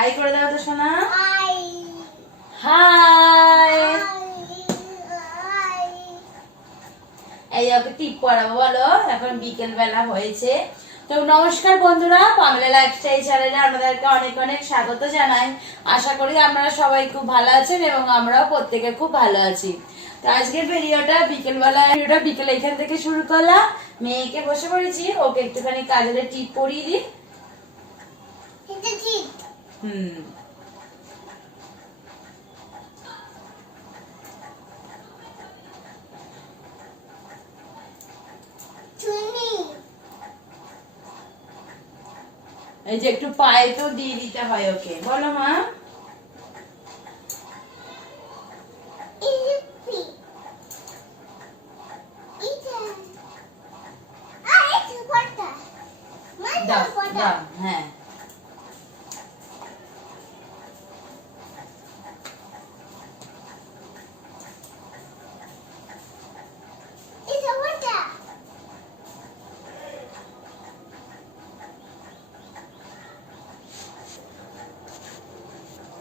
High করে দাও তো সোনা। হাই। এই ওকে টিপ পড়াবো বলো, এখন বিকেল বেলা হয়েছে। তো নমস্কার বন্ধুরা, পামেলা লাইফস্টাইল চ্যানেলে আপনাদেরকে অনেক অনেক স্বাগত জানাই। আশা করি আপনারা সবাই খুব ভালো আছেন এবং আমরাও প্রত্যেকে খুব ভালো আছি। তো আজকের ভিডিওটা বিকেলে এখান থেকে শুরু করলাম। মেয়েকে বসে পড়েছি, ওকে একটুখানি কাজলের টিপ পরিয়ে দিই। এই যে একটু পায়ে তো দিয়ে দিতে হয় ওকে, বলো মা। হ্যাঁ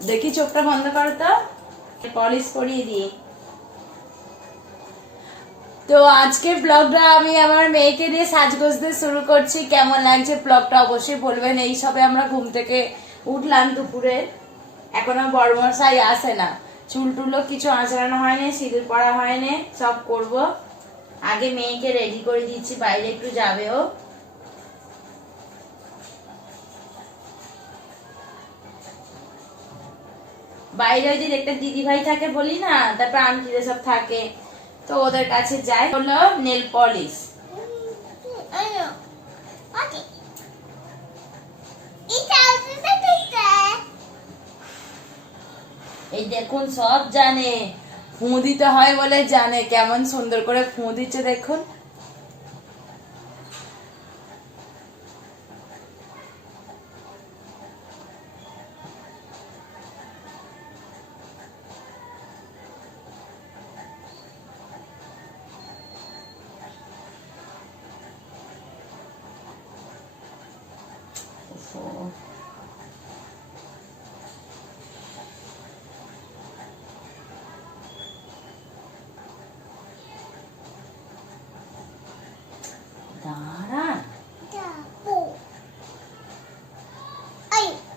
দেখি চোখটা বন্ধ করো তো, পলিশ করিয়ে দিই। তো আজকে ব্লগটা আমি আমার মেয়েকে দিয়ে সাজগোজ দিয়ে শুরু করছি। কেমন লাগছে ব্লগটা অবশ্যই বলবেন। এই সবে আমরা ঘুম থেকে উঠলাম দুপুরে, এখনো বড়মশাই আসে না। চুল টুলও কিছু আঁচড়ানো হয়নি, সিঁদুর পরা হয়নি, সব করব। আগে মেয়েকে রেডি করে দিচ্ছি, বাইরে একটু যাবেও। বাইরে ওই যে একটা দিদি ভাই থাকে বলি না, তারপর আন্টিরা সব থাকে, তো ওদের কাছে যাই। হলো নেল পলিশ। এই দেখুন সব জানে, ফুঁ দিতে হয় বলে জানে। কেমন সুন্দর করে ফুঁ দিচ্ছে দেখুন।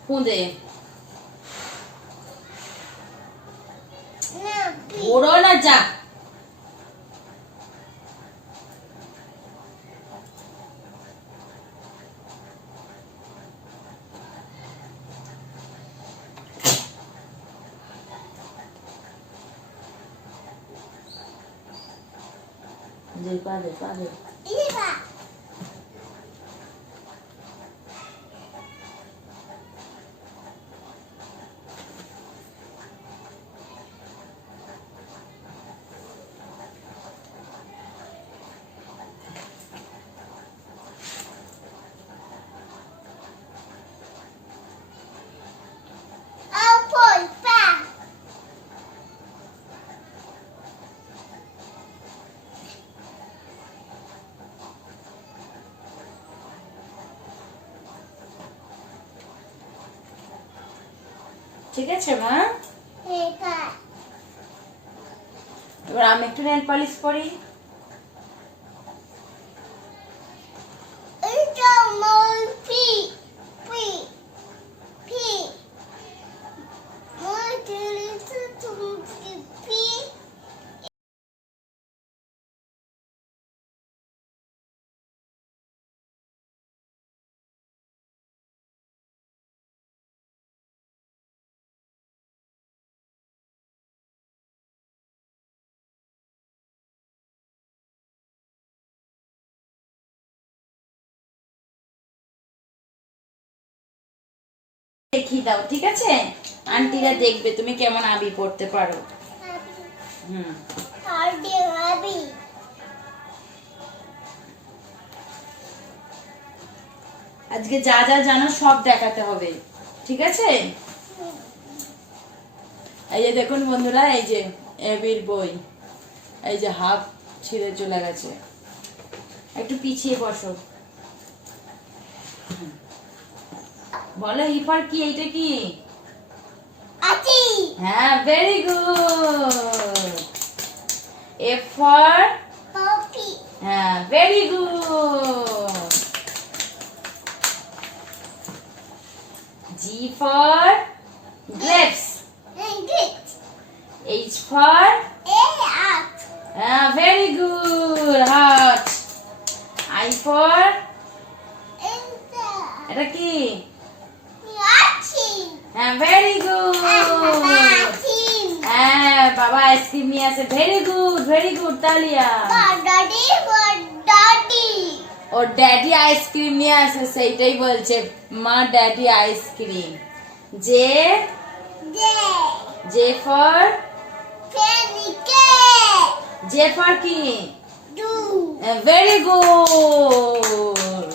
ফুঁদে ওরো না যা। পাবে পাবে ঠিক আছে মা। এবার আমি একটু নেল পলিশ করি। দেখিয়ে দাও, ঠিক আছে? আন্টিরা দেখবে তুমি কেমন আবি পড়তে পারো। আজকে যা যা জানো সব দেখাতে হবে, ঠিক আছে? এই যে দেখুন বন্ধুরা, এই যে এবির বই, এই যে হাফ ছিঁড়ে চলে গেছে। একটু পিছিয়ে বসো। বলো ইফার কি, এইটা কি? হ্যাঁ, very good. A for Puppy. হ্যাঁ, very good. G for grapes. Good. H for Out. very good. Heart. I for এটা কি? হ্যাঁ, very good. হ্যাঁ, বাবা আইসক্রিম নিয়ে আসে। ভেরি গুড, ভেরি গুড তালিয়া। ওর ড্যাডি আইসক্রিম নিয়ে আসে, সেইটাই বলছে মা daddy ice cream. J J for J for কি? Very good.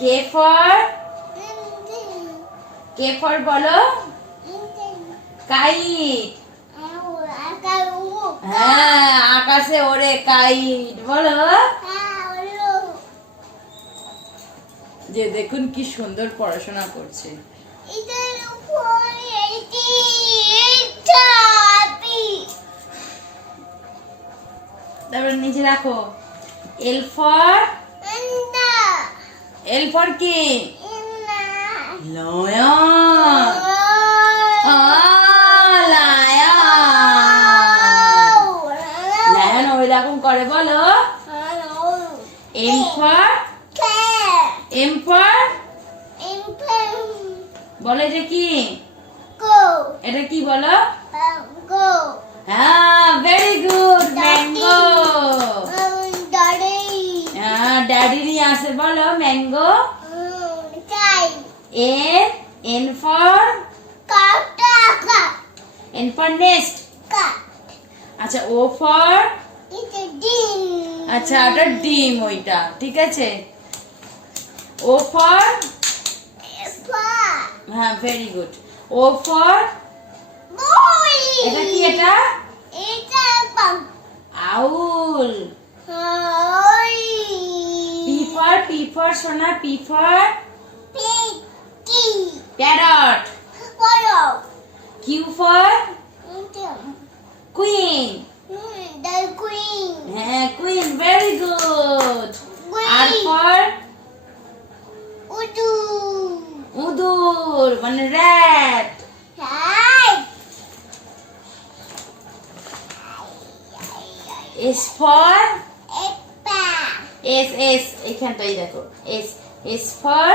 কে ফর বলো? কাইট। হ্যাঁ, আকাশে ওড়ে কাইট বলো। যে দেখুন কি সুন্দর পড়াশোনা করছে। তারপর নিচে রাখো। এল ফর কি? লায়ন। লায়ন ওই রকম করে বলো। এম ফর বলো এটা কি? এটা কি বলো? হ্যাঁ, ভেরি গুড। ম্যাঙ্গো। হ্যাঁ, ড্যাডি নিয়ে আসে বলো ম্যাঙ্গো। N for nest. আচ্ছা, ও ফর আচ্ছা ওটা ডিম, ওইটা ঠিক আছে। ও ফর হ্যাঁ, ভেরি গুড। ও ফর এটা কি? এটা আউল। পি ফর সোনা। P for parrot. Q for queen. হ্যাঁ, queen, very good. R for উদুর মানে র্যাট। এস ফর এস এখানটাই দেখো। S for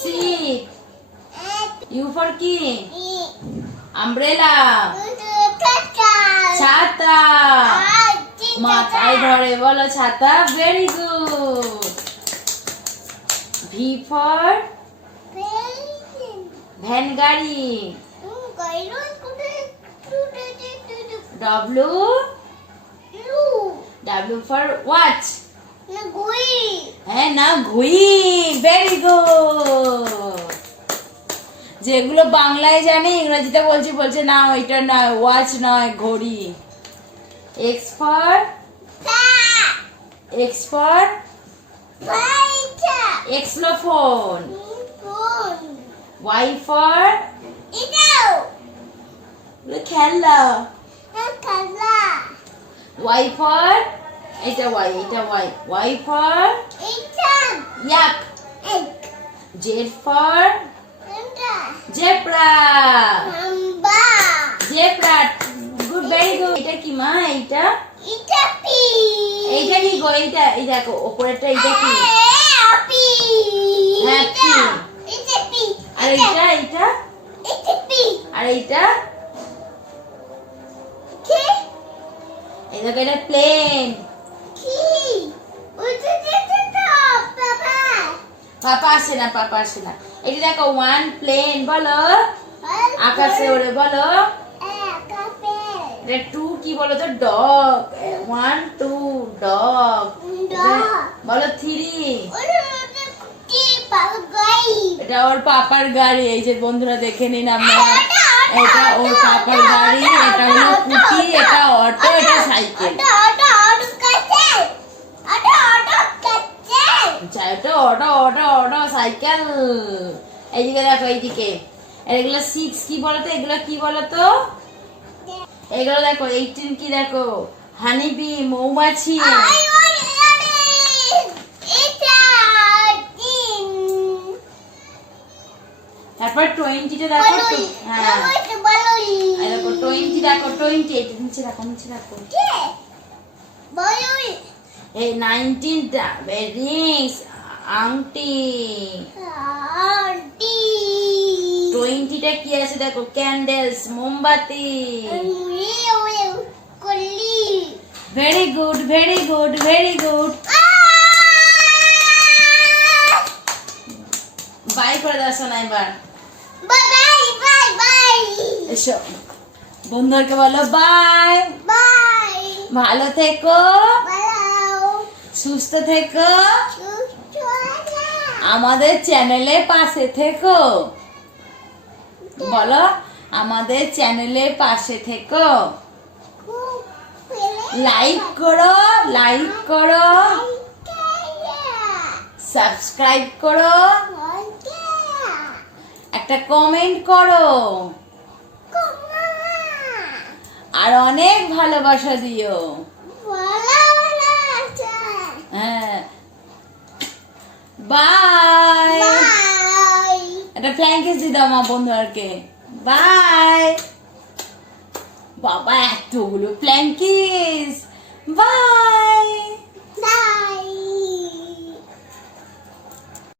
ship. U for কি? আমব্রেলা ছাতা। মাথায় ধরে বলো ছাতা। Very good. V for van গাড়ি। W for watch. হ্যাঁ না, ঘুই। Very good. যেগুলো বাংলায় জানি ইংরেজিতে বলছে না ওইটা নয়, ওয়াচ নয়, ঘড়ি। X for xylophone. Y for খেলনা। ওয়াই ফর এটা Y for yak. Z for zebra. Good, very good. এটা কি মা? এইটা কি গো? এইটা এই দেখো উপরেরটা। এইটা কি? হ্যাঁ, পি। আর এইটা আর এইটা এই দেখো, এটা প্লেন। পাপা আসে না। এটা দেখো ওয়ান প্লেন বলো। আকাশে ওড়ে বলো। এটা টু কি বলো তো? ডগ। 1 2 ডগ বলো। 3 এটা ওর পাপার গাড়ি। এই যে বন্ধুরা দেখে নিন আপনারা, এটা ওর পাপার গাড়ি। এটা হলো স্কুটি, এটা অটো, এটা সাইকেল। এটা অটো সাইকেল। এইদিকে দেখো, এইদিকে আর এগুলো 6 কি বলতো, এগুলো কি বলতো? এগুলো দেখো 18 কি দেখো, হানিবি মৌমাছি। তারপর 20 টা দেখো, হ্যাঁ এই দেখো 20 দেখো, 20 এটা নিচে রাখো, নিচে রাখো। এই 19 টা রিংস আংটি। 20 টা কি আছে দেখো, ক্যান্ডেলস মোমবাতি। Very good, very good, very good. Bye করে দাও সোনা এবার। এসো বন্ধুদেরকে বলো বাই। ভালো থেকো, সুস্থ থেকো, আমাদের চ্যানেলের পাশে থেকো। বলো আমাদের চ্যানেলের পাশে থেকো। লাইক করো, লাইক করো, সাবস্ক্রাইব করো, একটা কমেন্ট করো, আর অনেক ভালোবাসা দিও। হ্যাঁ বাই। একটা ফ্ল্যাং কিস দিয়ে দাও আমার বন্ধুদেরকে। বাই। বাবা এতগুলো ফ্ল্যাং কিস। বাই।